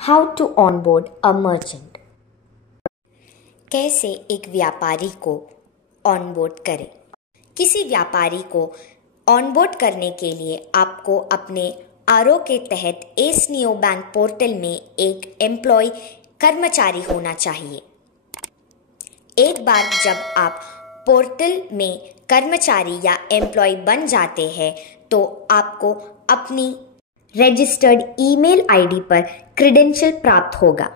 How to onboard a merchant. कैसे एक व्यापारी को ऑनबोर्ड करें। किसी व्यापारी को ऑनबोर्ड करने के लिए आपको अपने आरओ के तहत एस नियो बैंक पोर्टल में एक एम्प्लॉय कर्मचारी होना चाहिए। एक बार जब आप पोर्टल में कर्मचारी या एम्प्लॉय बन जाते हैं तो आपको अपनी रजिस्टर्ड ईमेल आईडी पर क्रेडेंशियल प्राप्त होगा।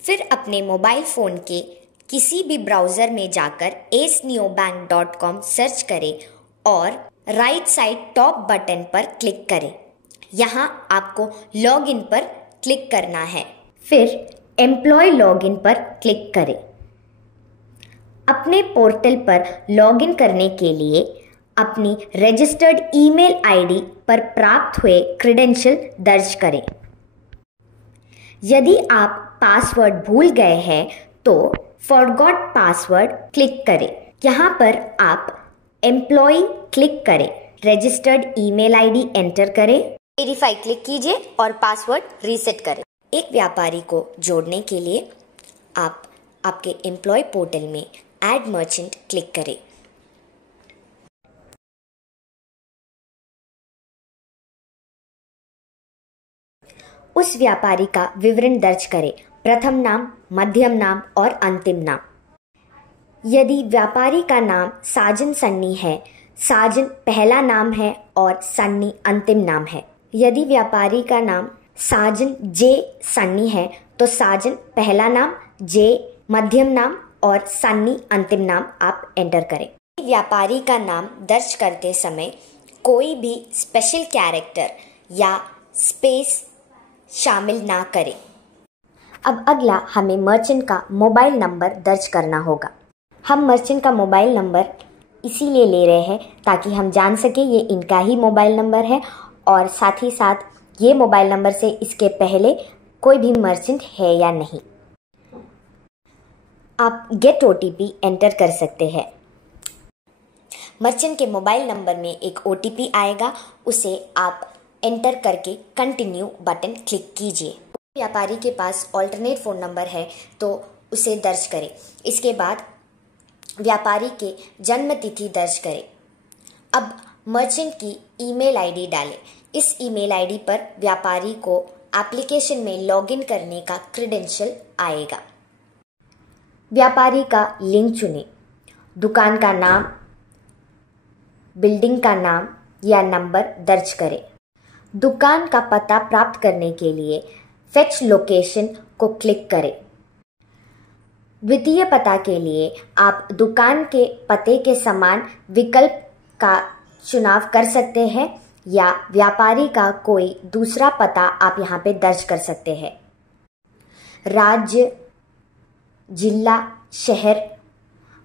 फिर अपने मोबाइल फ़ोन के किसी भी ब्राउज़र में जाकर asneobank.com सर्च करें और राइट साइड टॉप बटन पर क्लिक करें। यहाँ आपको लॉगिन पर क्लिक करना है। फिर एम्प्लॉय लॉगिन पर क्लिक करें। अपने पोर्टल पर लॉगिन करने के लिए अपनी रजिस्टर्ड ईमेल आईडी पर प्राप्त हुए क्रेडेंशियल दर्ज करें। यदि आप पासवर्ड भूल गए हैं तो फॉरगॉट पासवर्ड क्लिक करें। यहाँ पर आप एम्प्लॉय क्लिक करें, रजिस्टर्ड ईमेल आईडी एंटर करें, वेरीफाई क्लिक कीजिए और पासवर्ड रीसेट करें। एक व्यापारी को जोड़ने के लिए आप आपके एम्प्लॉय पोर्टल में ऐड मर्चेंट क्लिक करें। उस व्यापारी का विवरण दर्ज करें, प्रथम नाम, मध्यम नाम और अंतिम नाम। यदि व्यापारी का नाम साजन सन्नी है, साजन पहला नाम है और सन्नी अंतिम नाम है। यदि व्यापारी का नाम साजन जे सन्नी है तो साजन पहला नाम, जे मध्यम नाम और सन्नी अंतिम नाम आप एंटर करें। व्यापारी का नाम दर्ज करते समय कोई भी स्पेशल कैरेक्टर या स्पेस शामिल ना करें। अब अगला हमें मर्चेंट का मोबाइल नंबर दर्ज करना होगा। हम मर्चेंट का मोबाइल नंबर इसीलिए ले रहे हैं ताकि हम जान सके ये इनका ही मोबाइल नंबर है और साथ ही साथ ये मोबाइल नंबर से इसके पहले कोई भी मर्चेंट है या नहीं। आप गेट ओटीपी एंटर कर सकते हैं। मर्चेंट के मोबाइल नंबर में एक ओटीपी आएगा, उसे आप एंटर करके कंटिन्यू बटन क्लिक कीजिए। व्यापारी के पास ऑल्टरनेट फ़ोन नंबर है तो उसे दर्ज करें। इसके बाद व्यापारी के जन्म तिथि दर्ज करें। अब मर्चेंट की ईमेल आईडी डालें। इस ईमेल आईडी पर व्यापारी को एप्लीकेशन में लॉगिन करने का क्रेडेंशियल आएगा। व्यापारी का लिंक चुनें। दुकान का नाम, बिल्डिंग का नाम या नंबर दर्ज करें। दुकान का पता प्राप्त करने के लिए फेच लोकेशन को क्लिक करें। द्वितीय पता के लिए आप दुकान के पते के समान विकल्प का चुनाव कर सकते हैं या व्यापारी का कोई दूसरा पता आप यहाँ पे दर्ज कर सकते हैं। राज्य, जिला, शहर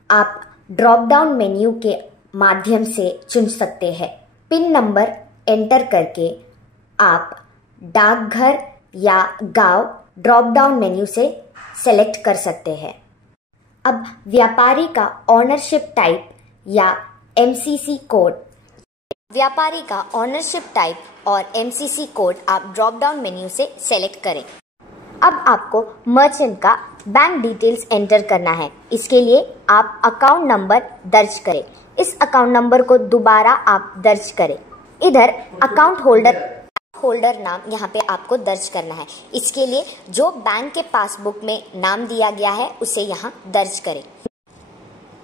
आप ड्रॉप डाउन मेन्यू के माध्यम से चुन सकते हैं। पिन नंबर एंटर करके आप डाकघर या गांव ड्रॉप डाउन मेन्यू से सेलेक्ट कर सकते हैं। अब व्यापारी का ऑनरशिप टाइप या एमसीसी कोड, व्यापारी का ऑनरशिप टाइप और एमसीसी कोड आप ड्रॉप डाउन मेन्यू से सेलेक्ट करें। अब आपको मर्चेंट का बैंक डिटेल्स एंटर करना है। इसके लिए आप अकाउंट नंबर दर्ज करें। इस अकाउंट नंबर को दोबारा आप दर्ज करें। इधर अकाउंट होल्डर नाम यहाँ पे आपको दर्ज करना है। इसके लिए जो बैंक के पासबुक में नाम दिया गया है उसे यहाँ दर्ज करें।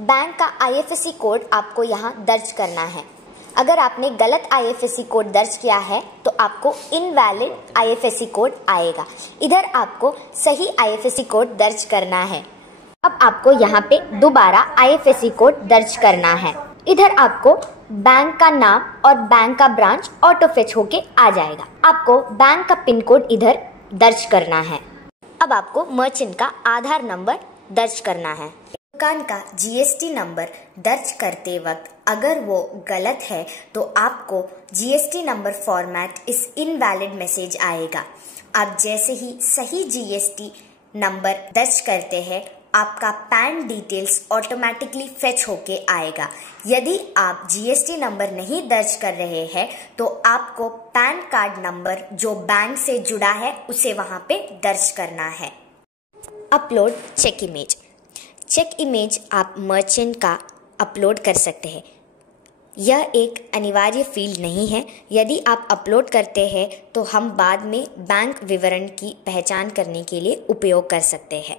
बैंक का आईएफएससी कोड आपको यहाँ दर्ज करना है। अगर आपने गलत आईएफएससी कोड दर्ज किया है तो आपको इनवैलिड आईएफएससी कोड आएगा। इधर आपको सही आईएफएससी कोड दर्ज करना है। अब आपको यहाँ पे दोबारा आईएफएससी कोड दर्ज करना है। इधर आपको बैंक का नाम और बैंक का ब्रांच ऑटो फेच होके आ जाएगा। आपको बैंक का पिन कोड इधर दर्ज करना है। अब आपको मर्चेंट का आधार नंबर दर्ज करना है। दुकान का जीएसटी नंबर दर्ज करते वक्त अगर वो गलत है तो आपको जीएसटी नंबर फॉर्मेट इस इनवैलिड मैसेज आएगा। आप जैसे ही सही जीएसटी नंबर दर्ज करते हैं आपका पैन डिटेल्स ऑटोमेटिकली फेच होके आएगा। यदि आप जीएसटी नंबर नहीं दर्ज कर रहे हैं तो आपको पैन कार्ड नंबर जो बैंक से जुड़ा है उसे वहां पे दर्ज करना है। Upload check image. Check image आप मर्चेंट का अपलोड कर सकते हैं। यह एक अनिवार्य फील्ड नहीं है। यदि आप अपलोड करते हैं तो हम बाद में बैंक विवरण की पहचान करने के लिए उपयोग कर सकते हैं।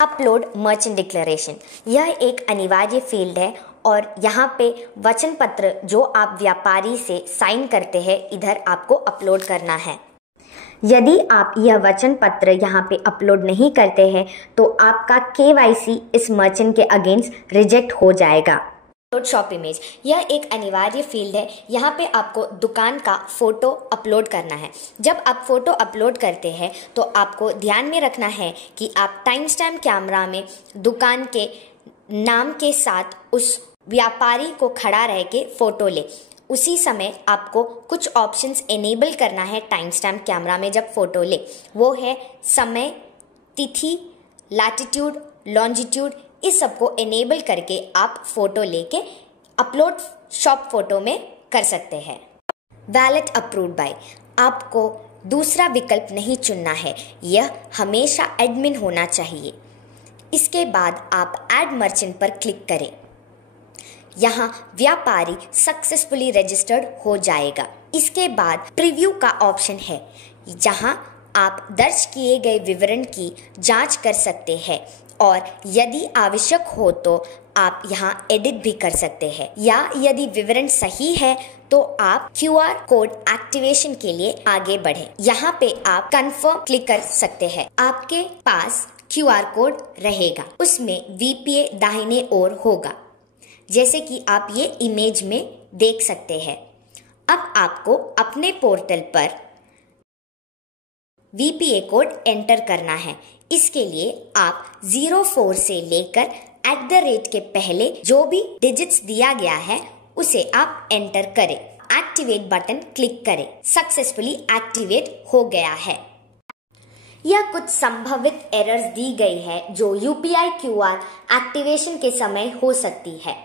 Upload merchant declaration. यह एक अनिवार्य फील्ड है और यहाँ पे वचन पत्र जो आप व्यापारी से साइन करते हैं इधर आपको अपलोड करना है। यदि आप यह वचन पत्र यहाँ पे अपलोड नहीं करते हैं तो आपका KYC इस मर्चेंट के अगेंस्ट रिजेक्ट हो जाएगा। Upload shop image. यह एक अनिवार्य फील्ड है। यहाँ पे आपको दुकान का फोटो अपलोड करना है। जब आप फोटो अपलोड करते हैं तो आपको ध्यान में रखना है कि आप टाइम स्टैम्प कैमरा में दुकान के नाम के साथ उस व्यापारी को खड़ा रह के फोटो ले। उसी समय आपको कुछ ऑप्शंस एनेबल करना है टाइम स्टैम्प कैमरा में जब फोटो ले। वो है समय, तिथि, लैटिट्यूड, लॉन्जिट्यूड। इस सबको एनेबल करके आप फोटो लेके अपलोड शॉप फोटो में कर सकते हैं। Valid approved by. आपको दूसरा विकल्प नहीं चुनना है, यह हमेशा एडमिन होना चाहिए। इसके बाद आप ऐड मर्चेंट पर क्लिक करें। यहाँ व्यापारी सक्सेसफुली रजिस्टर्ड हो जाएगा। इसके बाद प्रीव्यू का ऑप्शन है जहाँ आप दर्ज किए गए विवरण की जांच कर सकते हैं और यदि आवश्यक हो तो आप यहाँ एडिट भी कर सकते हैं, या यदि विवरण सही है तो आप QR कोड एक्टिवेशन के लिए आगे बढ़े। यहाँ पे आप कंफर्म क्लिक कर सकते हैं। आपके पास QR कोड रहेगा, उसमें VPA दाहिने ओर होगा, जैसे कि आप ये इमेज में देख सकते हैं। अब आपको अपने पोर्टल पर VPA कोड एंटर करना है। इसके लिए आप 04 से लेकर @ के पहले जो भी डिजिट्स दिया गया है उसे आप एंटर करें। एक्टिवेट बटन क्लिक करें। सक्सेसफुली एक्टिवेट हो गया है। यह कुछ संभावित एरर्स दी गई है जो UPI QR एक्टिवेशन के समय हो सकती है।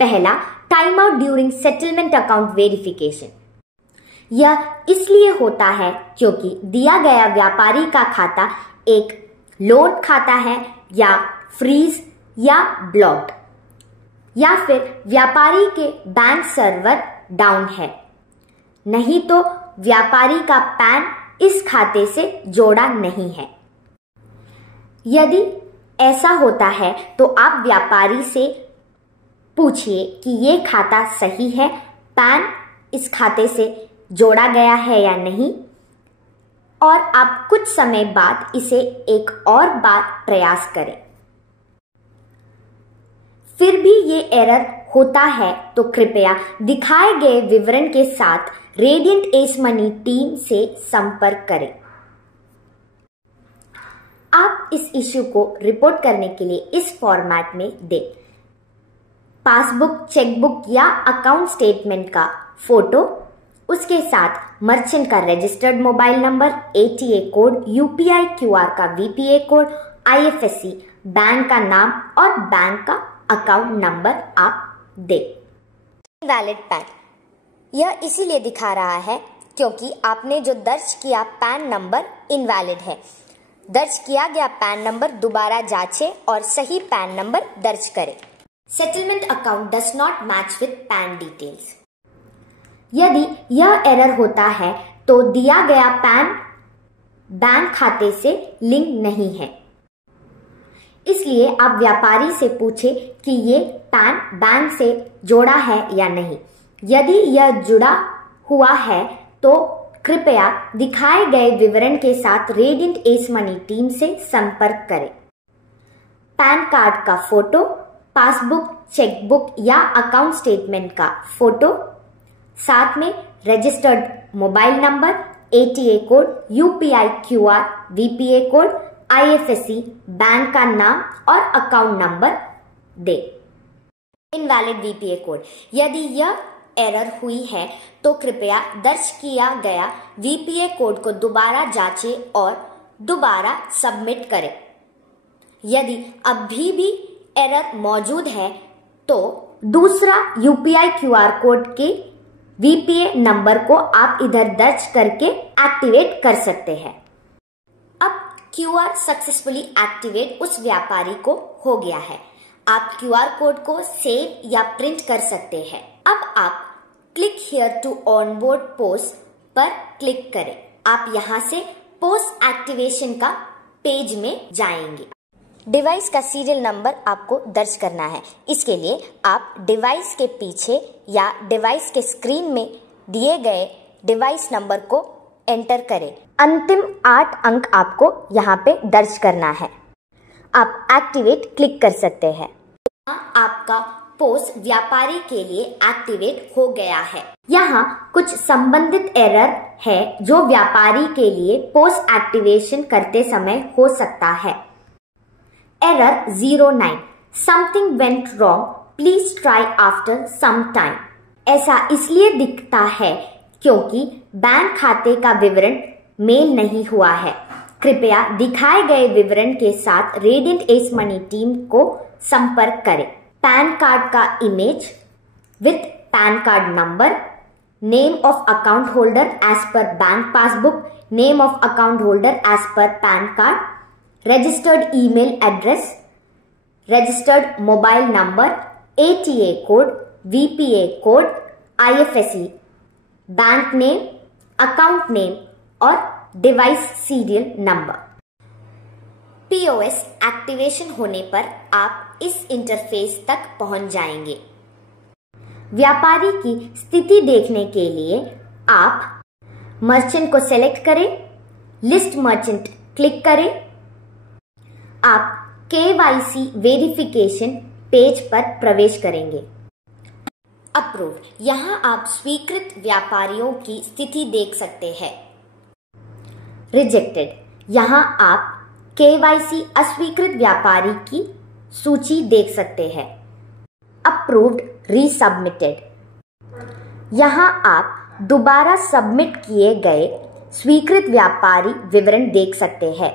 पहला, time out during settlement account verification. यह इसलिए होता है क्योंकि दिया गया व्यापारी का खाता एक लोन खाता है या फ्रीज या ब्लॉक्ड, या फिर व्यापारी के बैंक सर्वर डाउन है, नहीं तो व्यापारी का पैन इस खाते से जोड़ा नहीं है। यदि ऐसा होता है तो आप व्यापारी से पूछिए कि ये खाता सही है, पैन इस खाते से जोड़ा गया है या नहीं, और आप कुछ समय बाद इसे एक और बार प्रयास करें। फिर भी ये एरर होता है तो कृपया दिखाए गए विवरण के साथ रेडियंट एस मनी टीम से संपर्क करें। आप इस इश्यू को रिपोर्ट करने के लिए इस फॉर्मेट में दें: पासबुक, चेकबुक या अकाउंट स्टेटमेंट का फोटो, उसके साथ मर्चेंट का registered mobile number, ATA code, UPI QR का VPA कोड, IFSC, बैंक का नाम और बैंक का अकाउंट नंबर आप दें। Invalid pan. यह इसीलिए दिखा रहा है क्योंकि आपने जो दर्ज किया पैन नंबर इनवैलिड है। दर्ज किया गया पैन नंबर दोबारा जांचें और सही पैन नंबर दर्ज करें। Settlement account does not match with pan details. यदि यह एरर होता है तो दिया गया पैन बैंक खाते से लिंक नहीं है, इसलिए आप व्यापारी से पूछें कि ये पैन बैंक से जोड़ा है या नहीं। यदि यह जुड़ा हुआ है तो कृपया दिखाए गए विवरण के साथ रेडियंट एस मनी टीम से संपर्क करें। पैन कार्ड का फोटो, पासबुक, चेकबुक या अकाउंट स्टेटमेंट का फोटो, साथ में registered mobile number, ATA code, UPI QR, VPA code, IFSC, bank का नाम और अकाउंट नंबर दे। Invalid VPA code. यदि यह एरर हुई है तो कृपया दर्ज किया गया VPA कोड को दोबारा जांचें और दोबारा सबमिट करें। यदि अभी भी एरर मौजूद है तो दूसरा यूपीआई क्यूआर कोड के वीपीए नंबर को आप इधर दर्ज करके एक्टिवेट कर सकते हैं। अब क्यूआर सक्सेसफुली एक्टिवेट उस व्यापारी को हो गया है। आप क्यूआर कोड को सेव या प्रिंट कर सकते हैं। अब आप क्लिक हियर टू ऑनबोर्ड पोस पर क्लिक करें। आप यहां से पोस एक्टिवेशन का पेज में जाएंगे। डिवाइस का सीरियल नंबर आपको दर्ज करना है। इसके लिए आप डिवाइस के पीछे या डिवाइस के स्क्रीन में दिए गए डिवाइस नंबर को एंटर करें। अंतिम 8 अंक आपको यहाँ पे दर्ज करना है। आप एक्टिवेट क्लिक कर सकते हैं। आपका पोस व्यापारी के लिए एक्टिवेट हो गया है। यहाँ कुछ संबंधित एरर है जो व्यापारी के लिए पोस एक्टिवेशन करते समय हो सकता है। Error 09 something went wrong, please try after some time. ऐसा इसलिए दिखता है क्योंकि बैंक खाते का विवरण मेल नहीं हुआ है। कृपया दिखाए गए विवरण के साथ रेडियंट एस मनी टीम को संपर्क करें। पैन कार्ड का image with PAN card number, name of account holder as per bank passbook, name of account holder as per PAN card, registered email address, registered mobile number, ATA code, VPA code, IFSC, bank name, account name और device serial number. POS activation होने पर आप इस interface तक पहुंच जाएंगे। व्यापारी की स्थिति देखने के लिए आप मर्चेंट को सेलेक्ट करें, लिस्ट मर्चेंट क्लिक करें। आप केवाईसी वेरिफिकेशन पेज पर प्रवेश करेंगे। अप्रूव, यहाँ आप स्वीकृत व्यापारियों की स्थिति देख सकते हैं। रिजेक्टेड, यहाँ आप केवाईसी अस्वीकृत व्यापारी की सूची देख सकते हैं। अप्रूव्ड रीसबमिटेड, यहाँ आप दोबारा सबमिट किए गए स्वीकृत व्यापारी विवरण देख सकते हैं।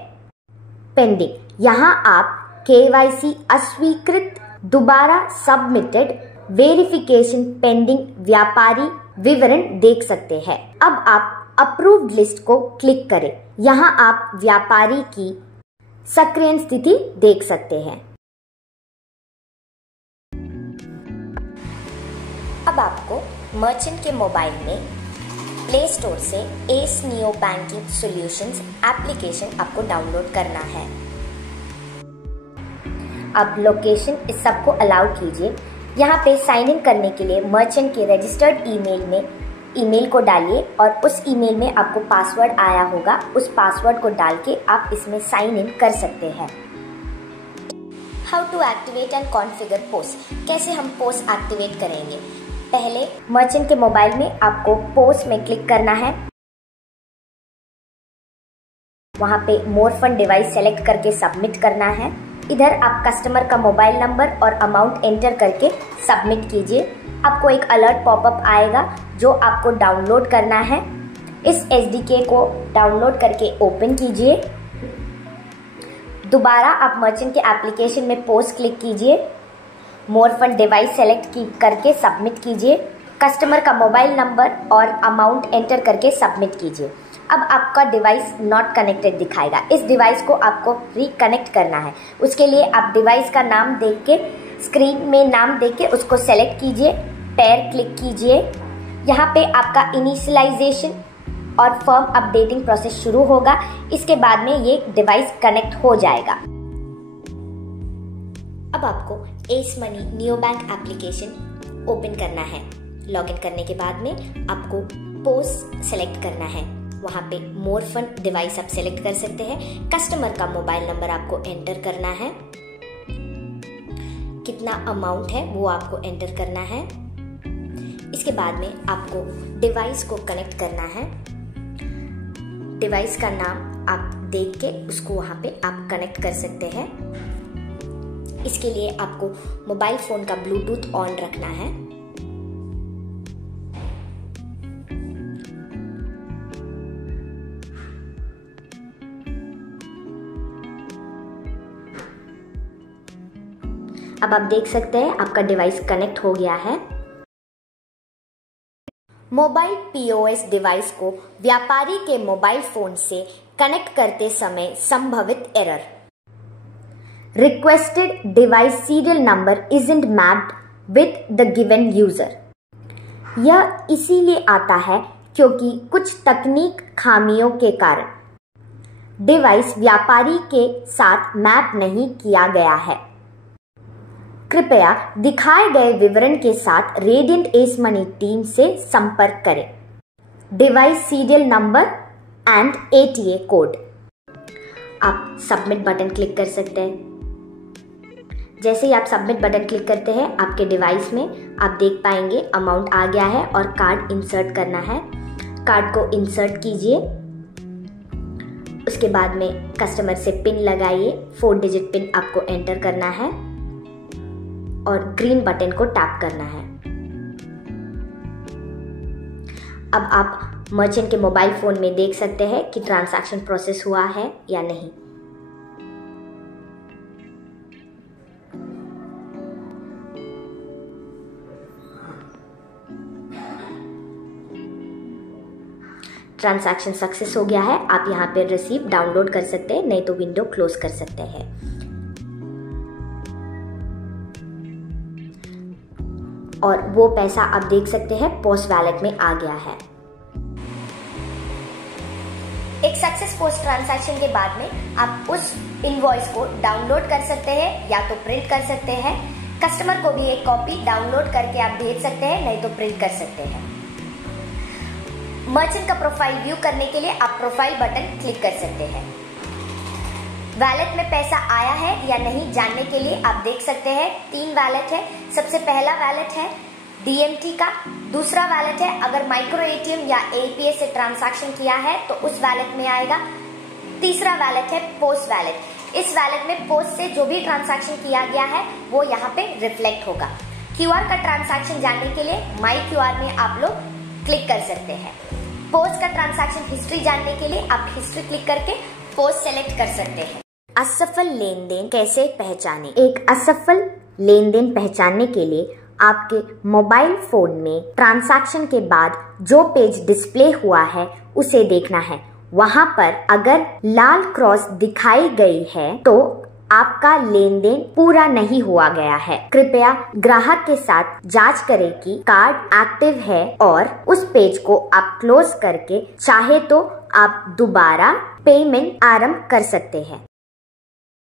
पेंडिंग, यहाँ आप केवाईसी अस्वीकृत दोबारा सबमिटेड वेरिफिकेशन पेंडिंग व्यापारी विवरण देख सकते हैं। अब आप अप्रूव्ड लिस्ट को क्लिक करें। यहाँ आप व्यापारी की सक्रिय स्थिति देख सकते हैं। अब आपको मर्चेंट के मोबाइल में प्ले स्टोर से S neo banking solutions application आपको डाउनलोड करना है। अब लोकेशन इस सबको अलाउ कीजिए। यहाँ पे साइन इन करने के लिए मर्चेंट के रजिस्टर्ड ईमेल में ईमेल को डालिए और उस ईमेल में आपको पासवर्ड आया होगा। उस पासवर्ड को डाल के आप इसमें साइन इन कर सकते हैं। How to activate and configure POS, कैसे हम पोस एक्टिवेट करेंगे। पहले मर्चेंट के मोबाइल में आपको पोस में क्लिक करना है। वहाँ पे मोर फंड डिवाइस सेलेक्ट करके सबमिट करना है। इधर आप कस्टमर का मोबाइल नंबर और अमाउंट एंटर करके सबमिट कीजिए। आपको एक अलर्ट पॉपअप आएगा जो आपको डाउनलोड करना है। इस एसडीके को डाउनलोड करके ओपन कीजिए। दोबारा आप मर्चेंट के एप्लीकेशन में पोस्ट क्लिक कीजिए। मोर फंड डिवाइस सेलेक्ट करके सबमिट कीजिए। कस्टमर का मोबाइल नंबर और अमाउंट एंटर करके सबमिट कीजिए। अब आपका डिवाइस नॉट कनेक्टेड दिखाएगा। इस डिवाइस को आपको रिकनेक्ट करना है। उसके लिए आप डिवाइस का नाम देख के स्क्रीन में नाम देख के उसको सेलेक्ट कीजिए, पेयर क्लिक कीजिए। यहाँ पे आपका इनिशियलाइजेशन और फर्म अपडेटिंग प्रोसेस शुरू होगा। इसके बाद में ये डिवाइस कनेक्ट हो जाएगा। अब आपको S money neo bank application open करना है। लॉगिन करने के बाद में आपको पोस सेलेक्ट करना है। वहाँ पे मोर फंड डिवाइस आप सेलेक्ट कर सकते हैं। कस्टमर का मोबाइल नंबर आपको एंटर करना है। कितना अमाउंट है वो आपको एंटर करना है। इसके बाद में आपको डिवाइस को कनेक्ट करना है। डिवाइस का नाम आप देख के उसको वहाँ पे आप कनेक्ट कर सकते हैं। इसके लिए आपको मोबाइल फोन का ब्लूटूथ ऑन रखना है। अब आप देख सकते हैं आपका डिवाइस कनेक्ट हो गया है। मोबाइल पीओएस डिवाइस को व्यापारी के मोबाइल फोन से कनेक्ट करते समय संभवित error. Requested device serial number isn't mapped with the given user. यह इसीलिए आता है क्योंकि कुछ तकनीक खामियों के कारण डिवाइस व्यापारी के साथ मैप नहीं किया गया है। कृपया दिखाए गए विवरण के साथ रेडियंट एस मनी टीम से संपर्क करें। Device serial number and ATA code. आप सबमिट बटन क्लिक कर सकते हैं। जैसे ही आप सबमिट बटन क्लिक करते हैं आपके डिवाइस में आप देख पाएंगे अमाउंट आ गया है और कार्ड इंसर्ट करना है। कार्ड को इंसर्ट कीजिए, उसके बाद में कस्टमर से पिन लगाइए। 4 डिजिट पिन आपको एंटर करना है और ग्रीन बटन को टैप करना है। अब आप मर्चेंट के मोबाइल फोन में देख सकते हैं कि ट्रांजैक्शन प्रोसेस हुआ है या नहीं। ट्रांजैक्शन सक्सेस हो गया है। आप यहाँ पे रिसीव डाउनलोड कर सकते हैं, नहीं तो विंडो क्लोज कर सकते हैं। और वो पैसा आप देख सकते हैं पोस्ट वैलेट में आ गया है। एक सक्सेस पोस्ट ट्रांजैक्शन के बाद में आप उस इनवॉइस को डाउनलोड कर सकते हैं या तो प्रिंट कर सकते हैं। कस्टमर को भी एक कॉपी डाउनलोड करके आप भेज सकते हैं, नहीं तो प्रिंट कर सकते हैं। मर्चेंट का प्रोफाइल व्यू करने के लिए आप प्रोफाइल बटन क्लिक कर सकते हैं। वैलेट में पैसा आया है या नहीं जानने के लिए आप देख सकते हैं 3 वैलेट है। सबसे पहला वैलेट है डीएमटी का, दूसरा वैलेट है अगर माइक्रो एटीएम या एपीएस से ट्रांजैक्शन किया है तो उस वैलेट में आएगा। तीसरा वैलेट है पोस्ट वैलेट। इस वैलेट में पोस्ट से जो भी ट्रांजैक्शन किया गया है वो यहाँ पे रिफ्लेक्ट होगा। क्यूआर का ट्रांजैक्शन जानने के लिए माई क्यूआर में आप लोग क्लिक कर सकते हैं। पोस्ट का ट्रांजैक्शन हिस्ट्री जानने के लिए आप हिस्ट्री क्लिक करके पोस्ट सेलेक्ट कर सकते हैं। असफल लेन देन कैसे पहचानें? एक असफल लेन देन पहचानने के लिए आपके मोबाइल फोन में ट्रांजैक्शन के बाद जो पेज डिस्प्ले हुआ है उसे देखना है। वहां पर अगर लाल क्रॉस दिखाई गई है तो आपका लेन देन पूरा नहीं हुआ गया है। कृपया ग्राहक के साथ जांच करें कि कार्ड एक्टिव है और उस पेज को आप क्लोज करके चाहे तो आप दोबारा पेमेंट आरंभ कर सकते हैं।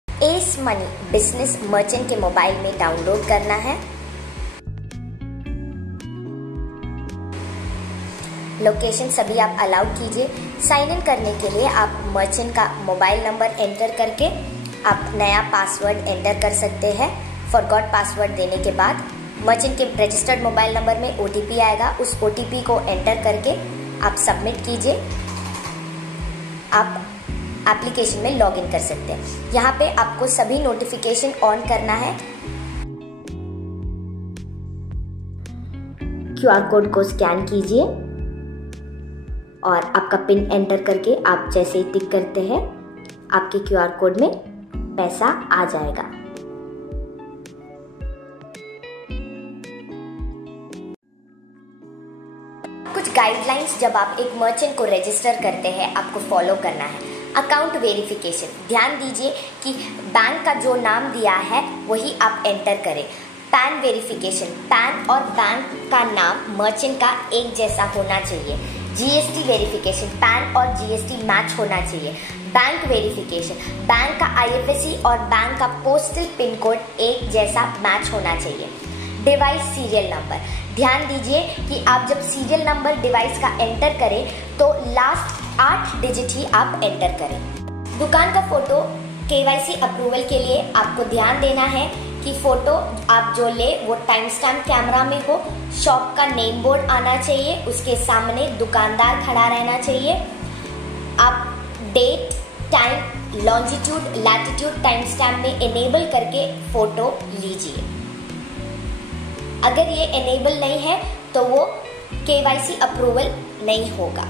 एस मनी बिजनेस मर्चेंट के मोबाइल में डाउनलोड करना है। लोकेशन सभी आप अलाउ कीजिए। साइन इन करने के लिए आप मर्चेंट का मोबाइल नंबर एंटर करके आप नया पासवर्ड एंटर कर सकते हैं। फॉरगॉट पासवर्ड देने के बाद मर्चेंट के रजिस्टर्ड मोबाइल नंबर में ओटीपी आएगा। उस ओटीपी को एंटर करके आप सबमिट कीजिए। आप एप्लीकेशन में लॉगिन कर सकते हैं। यहाँ पे आपको सभी नोटिफिकेशन ऑन करना है। क्यूआर कोड को स्कैन कीजिए और आपका पिन एंटर करके आप जैसे ही टिक करते हैं आपके क्यूआर कोड में पैसा आ जाएगा। कुछ गाइडलाइंस जब आप एक मर्चेंट को रजिस्टर करते हैं आपको फॉलो करना है। अकाउंट वेरिफिकेशन, ध्यान दीजिए कि बैंक का जो नाम दिया है वही आप एंटर करें। पैन वेरिफिकेशन, पैन और बैंक का नाम मर्चेंट का एक जैसा होना चाहिए। जीएसटी वेरिफिकेशन, पैन और जीएसटी मैच होना चाहिए। बैंक वेरिफिकेशन, बैंक का आईएफएससी और बैंक का पोस्टल पिन कोड एक जैसा मैच होना चाहिए। डिवाइस सीरियल नंबर, ध्यान दीजिए कि आप जब सीरियल नंबर डिवाइस का एंटर करें तो लास्ट 8 डिजिट ही आप एंटर करें। दुकान का फोटो केवाईसी अप्रूवल के लिए आपको ध्यान देना है कि फोटो आप जो ले वो टाइम स्टैम्प कैमरा में हो। शॉप का नेम बोर्ड आना चाहिए, उसके सामने दुकानदार खड़ा रहना चाहिए। आप date, time, longitude, latitude time stamp में इनेबल करके फोटो लीजिए। अगर ये इनेबल नहीं है तो वो केवाईसी अप्रूवल नहीं होगा।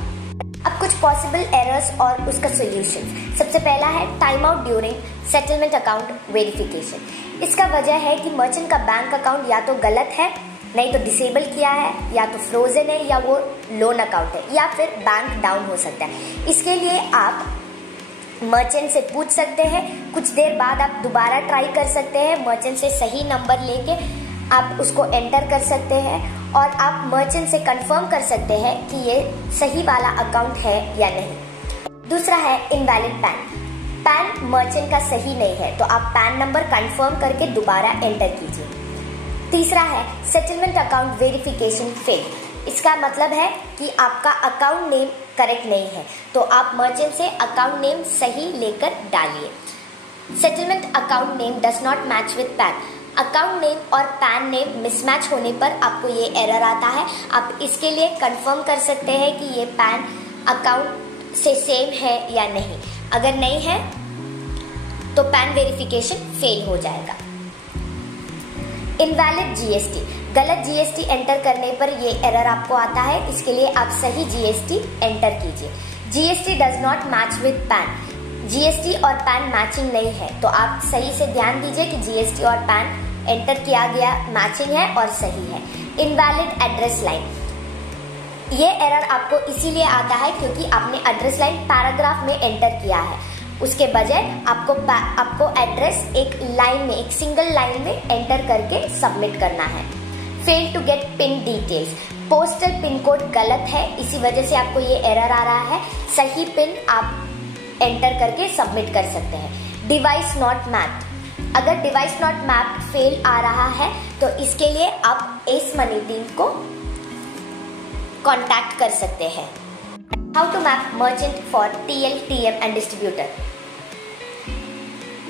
अब कुछ पॉसिबल एरर्स और उसका सोल्यूशन। सबसे पहला है time out during settlement account verification. इसका वजह है कि मर्चेंट का बैंक अकाउंट या तो गलत है, नहीं तो डिसेबल किया है, या तो फ्रोजन है, या वो लोन अकाउंट है, या फिर बैंक डाउन हो सकता है। इसके लिए आप मर्चेंट से पूछ सकते हैं। कुछ देर बाद आप दोबारा ट्राई कर सकते हैं। मर्चेंट से सही नंबर लेके आप उसको एंटर कर सकते हैं और आप मर्चेंट से कंफर्म कर सकते हैं कि ये सही वाला अकाउंट है या नहीं। दूसरा है इनवैलिड पैन। पैन मर्चेंट का सही नहीं है तो आप पैन नंबर कंफर्म करके दोबारा एंटर कीजिए। तीसरा है सेटलमेंट अकाउंट वेरिफिकेशन फेल। इसका मतलब है कि आपका अकाउंट नेम करेक्ट नहीं है, तो आप मर्चेंट से अकाउंट नेम सही लेकर डालिए। Settlement account name does not match with pan. Account name और पैन नेम मिसमैच होने पर आपको ये एरर आता है। आप इसके लिए कंफर्म कर सकते हैं कि ये पैन अकाउंट से सेम है या नहीं। अगर नहीं है तो पैन वेरिफिकेशन फेल हो जाएगा। Invalid GST. गलत जीएसटी एंटर करने पर ये एरर आपको आता है। इसके लिए आप सही जीएसटी एंटर कीजिए। GST does not match with pan. GST और पैन मैचिंग नहीं है, तो आप सही से ध्यान दीजिए कि जीएसटी और पैन एंटर किया गया मैचिंग है और सही है। Invalid address line. ये एरर आपको इसीलिए आता है क्योंकि आपने एड्रेस लाइन पैराग्राफ में एंटर किया है। उसके बजाय आपको एड्रेस एक लाइन में, एक सिंगल लाइन में एंटर करके सबमिट करना है। Fail to get pin details. Postal pin code गलत है, इसी वजह से आपको ये एरर आ रहा है। सही पिन आप एंटर करके सबमिट कर सकते हैं। Device not mapped. अगर डिवाइस नॉट मैप्ड फेल आ रहा है तो इसके लिए आप एस मनी टीम को कांटेक्ट कर सकते हैं। How to map merchant for TL, TM and distributor.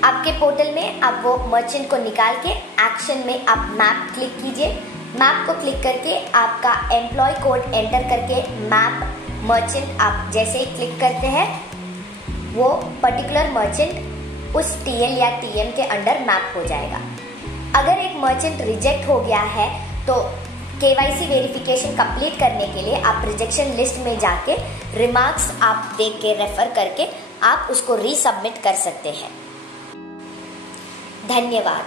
आपके पोर्टल में आप वो मर्चेंट को निकाल के एक्शन में आप मैप क्लिक कीजिए। मैप को क्लिक करके आपका एम्प्लॉय कोड एंटर करके मैप मर्चेंट आप जैसे ही क्लिक करते हैं वो पर्टिकुलर मर्चेंट उस टीएल या टीएम के अंडर मैप हो जाएगा। अगर एक मर्चेंट रिजेक्ट हो गया है तो केवाईसी वेरिफिकेशन कंप्लीट करने के लिए आप रिजेक्शन लिस्ट में जाके रिमार्क्स आप देख के रेफर करके आप उसको रीसबमिट कर सकते हैं। धन्यवाद।